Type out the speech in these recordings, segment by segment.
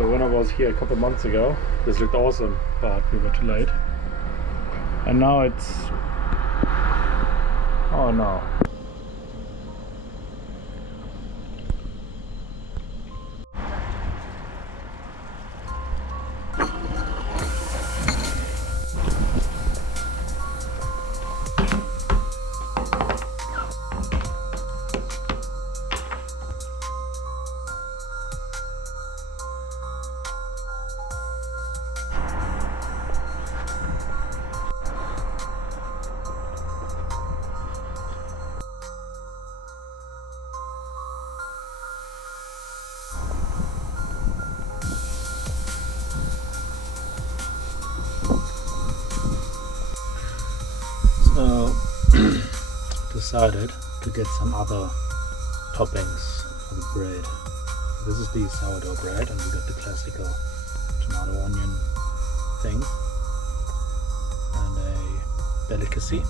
So when I was here a couple months ago, this looked awesome, but we were too late. And now it's... oh no. So decided to get some other toppings for the bread. This is the sourdough bread, and we got the classical tomato onion thing and a delicacy.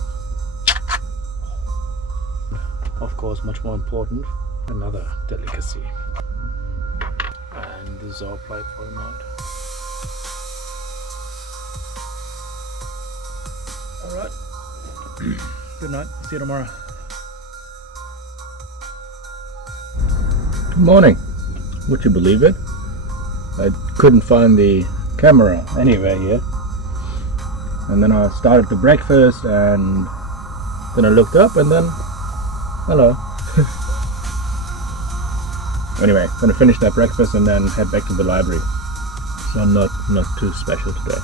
Of course, much more important, another delicacy. And this is our plate for the night. Alright. Good night. See you tomorrow. Good morning. Would you believe it? I couldn't find the camera anywhere here. And then I started the breakfast and then I looked up and then... hello. Anyway, gonna finish that breakfast and then head back to the library. So not too special today.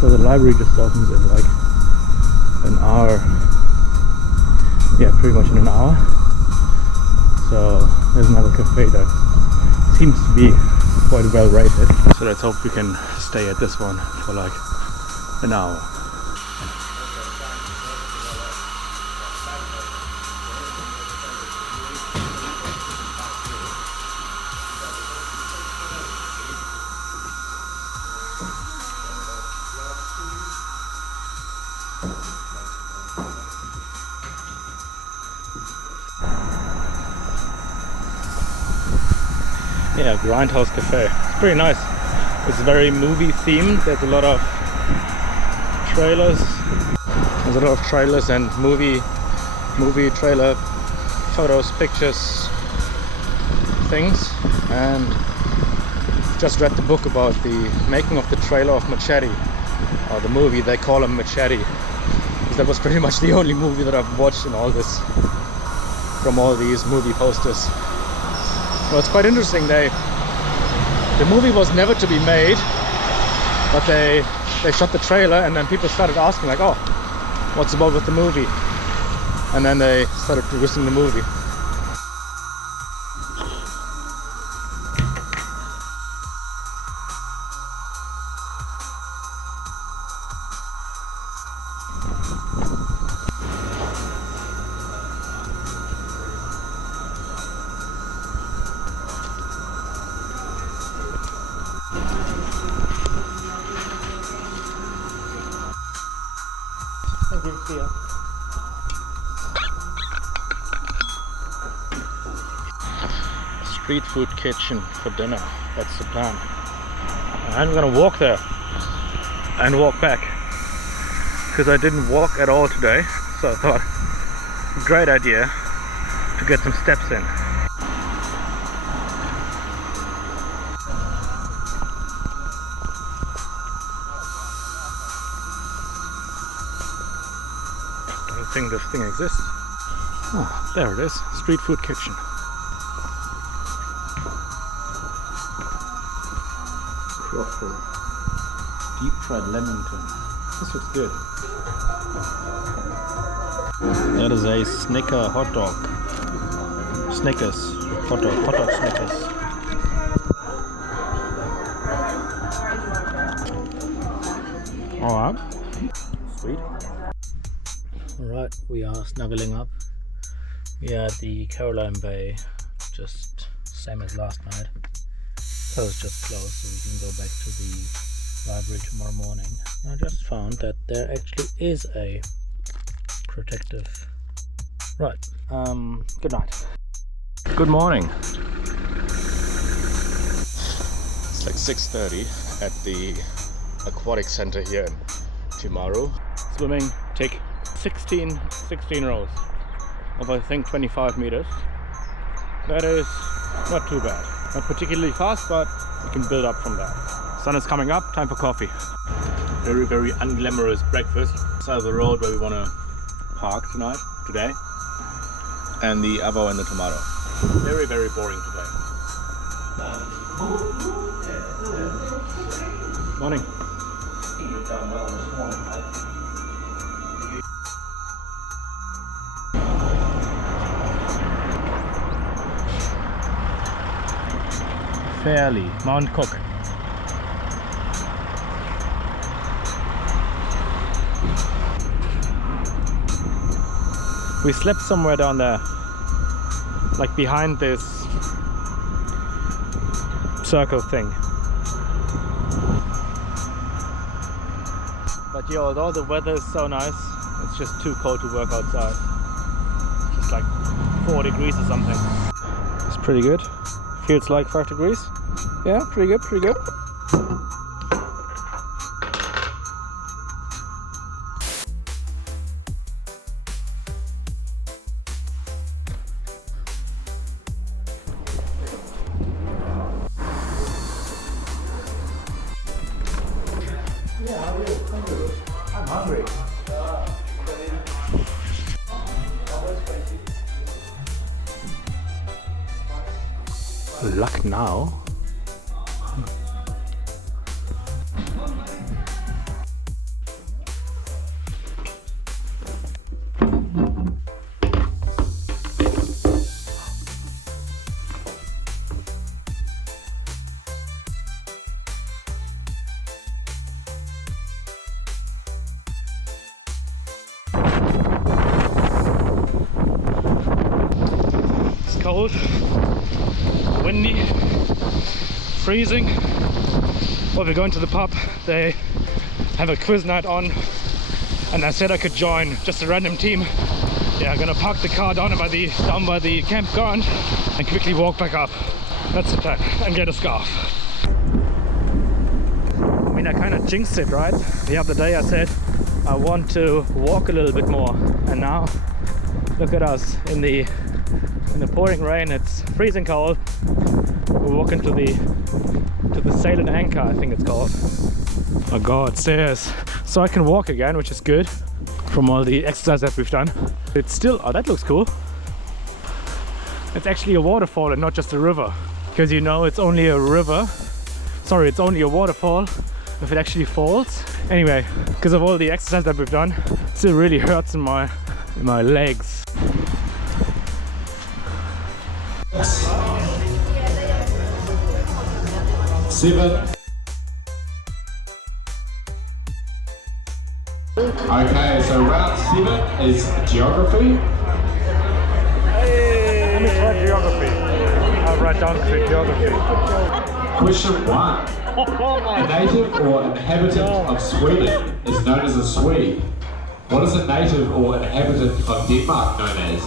So the library just opens in like an hour. Yeah, pretty much in an hour. So there's another cafe that seems to be quite well rated. So let's hope we can stay at this one for like an hour. Yeah, Grindhouse Cafe. It's pretty nice. It's very movie themed. There's a lot of trailers. There's a lot of trailers and movie trailer photos, pictures, things. And just read the book about the making of the trailer of Machete, or the movie. They call him Machete, because that was pretty much the only movie that I've watched in all this, from all these movie posters. Well, it's quite interesting. The movie was never to be made, but they shot the trailer, and then people started asking like, oh, what's about with the movie? And then they started producing the movie. Thank you. See ya. Street food kitchen for dinner. That's the plan. I'm gonna walk there and walk back, because I didn't walk at all today. So I thought, great idea to get some steps in. I think this thing exists. Ah, there it is. Street food kitchen. Crofford. Deep fried Leamington. This looks good. That is a Snicker hot dog. Snickers hot dog Snickers. Alright. Sweet. Alright, we are snuggling up. We are at the Caroline Bay, just same as last night. Closed, just closed, so we can go back to the library tomorrow morning. I just found that there actually is a protective. Right. Good night. Good morning. It's like 6:30 at the aquatic center here in Timaru. Swimming, take 16 rows of I think 25 meters. That is not too bad. Not particularly fast, but you can build up from that. Sun is coming up, time for coffee. Very, very unglamorous breakfast. Side of the road where we want to park today. And the avo and the tomato. Very, very boring today. Morning. Fairly, Mount Cook. We slept somewhere down there, like behind this circle thing. But yeah, although the weather is so nice, it's just too cold to work outside. It's just like 4 degrees or something. It's pretty good. Feels like 5 degrees. Yeah, pretty good, pretty good. Yeah, how are you? I'm good. I'm hungry. Luck now. Cold, windy, freezing. Well, we're going to the pub. They have a quiz night on, and I said I could join just a random team. Yeah, I'm gonna park the car down by the campground and quickly walk back up. That's the plan, and get a scarf. I mean, I kind of jinxed it, right? The other day I said I want to walk a little bit more, and now look at us in the pouring rain. It's freezing cold. We're walking to the Sail and Anchor, I think it's called. Oh god, stairs. So I can walk again, which is good from all the exercise that we've done. It's still, oh, that looks cool. It's actually a waterfall and not just a river, because you know it's only a river. Sorry, it's only a waterfall if it actually falls. Anyway, because of all the exercise that we've done, it still really hurts in my legs. Seven. Okay, so round 7 is geography. Hey, let me try geography. I'll write down geography. Question 1. A native or inhabitant of Sweden is known as a Swede. What is a native or inhabitant of Denmark known as?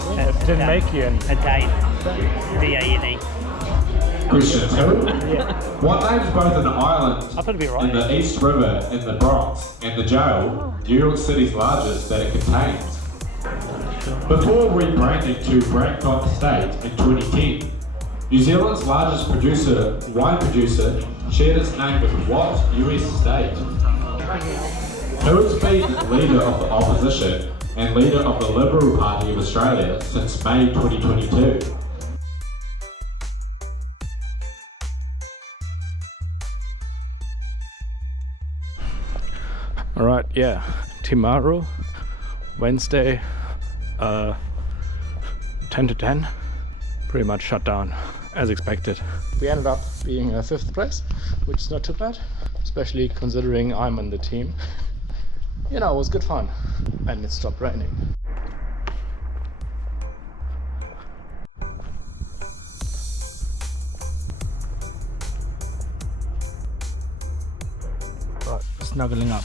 Danimakian. A Dane. D-A-N-E. Question 2. Yeah. What names both an island I thought it'd be right. in the East River in the Bronx and the jail, New York City's largest, that it contains? Before rebranding to Bangkok State in 2010, New Zealand's largest wine producer, shared its name with what US state? Who has been leader of the opposition and leader of the Liberal Party of Australia since May 2022? Alright, yeah, Timaru, Wednesday, 10 to 10, pretty much shut down as expected. We ended up being 5th place, which is not too bad, especially considering I'm on the team. You know, it was good fun, and it stopped raining. Right, snuggling up.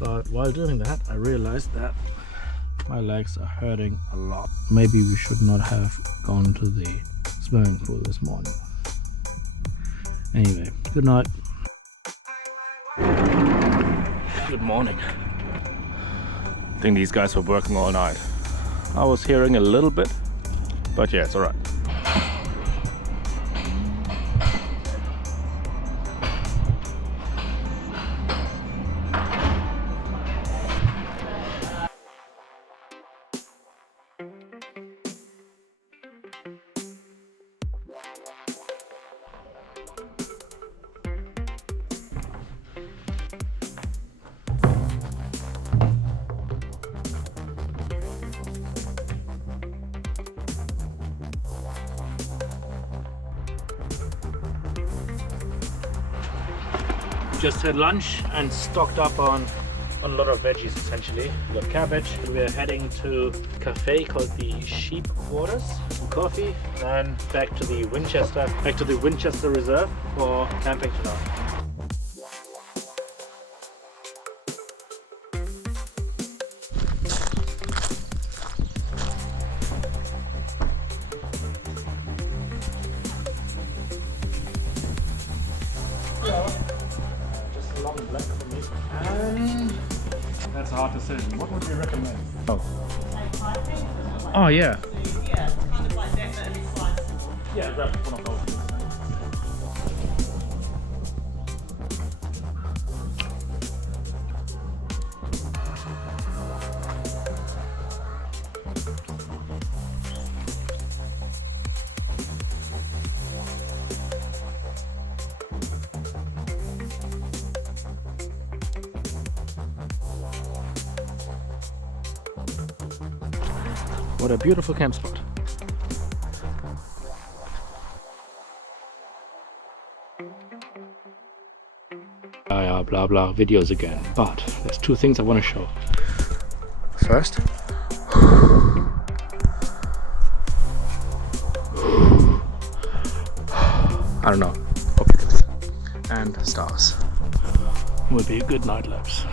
But while doing that, I realized that My legs are hurting a lot. Maybe we should not have gone to the swimming pool this morning. Anyway, good night. Good morning. I think these guys were working all night. I was hearing a little bit, but yeah, it's alright. Just had lunch and stocked up on a lot of veggies essentially. We got cabbage. We're heading to a cafe called the Sheep Waters. Some coffee, and back to the Winchester Reserve for camping tonight. Just a long black for me. And that's a hard decision. What would you recommend? Oh yeah. Yeah, kind of like that, but a bit sliced. Yeah, grab one of those. What a beautiful camp spot. Blah blah videos again, but there's two things I want to show. First, I don't know, hope you can see that. And stars will be a good night lapse.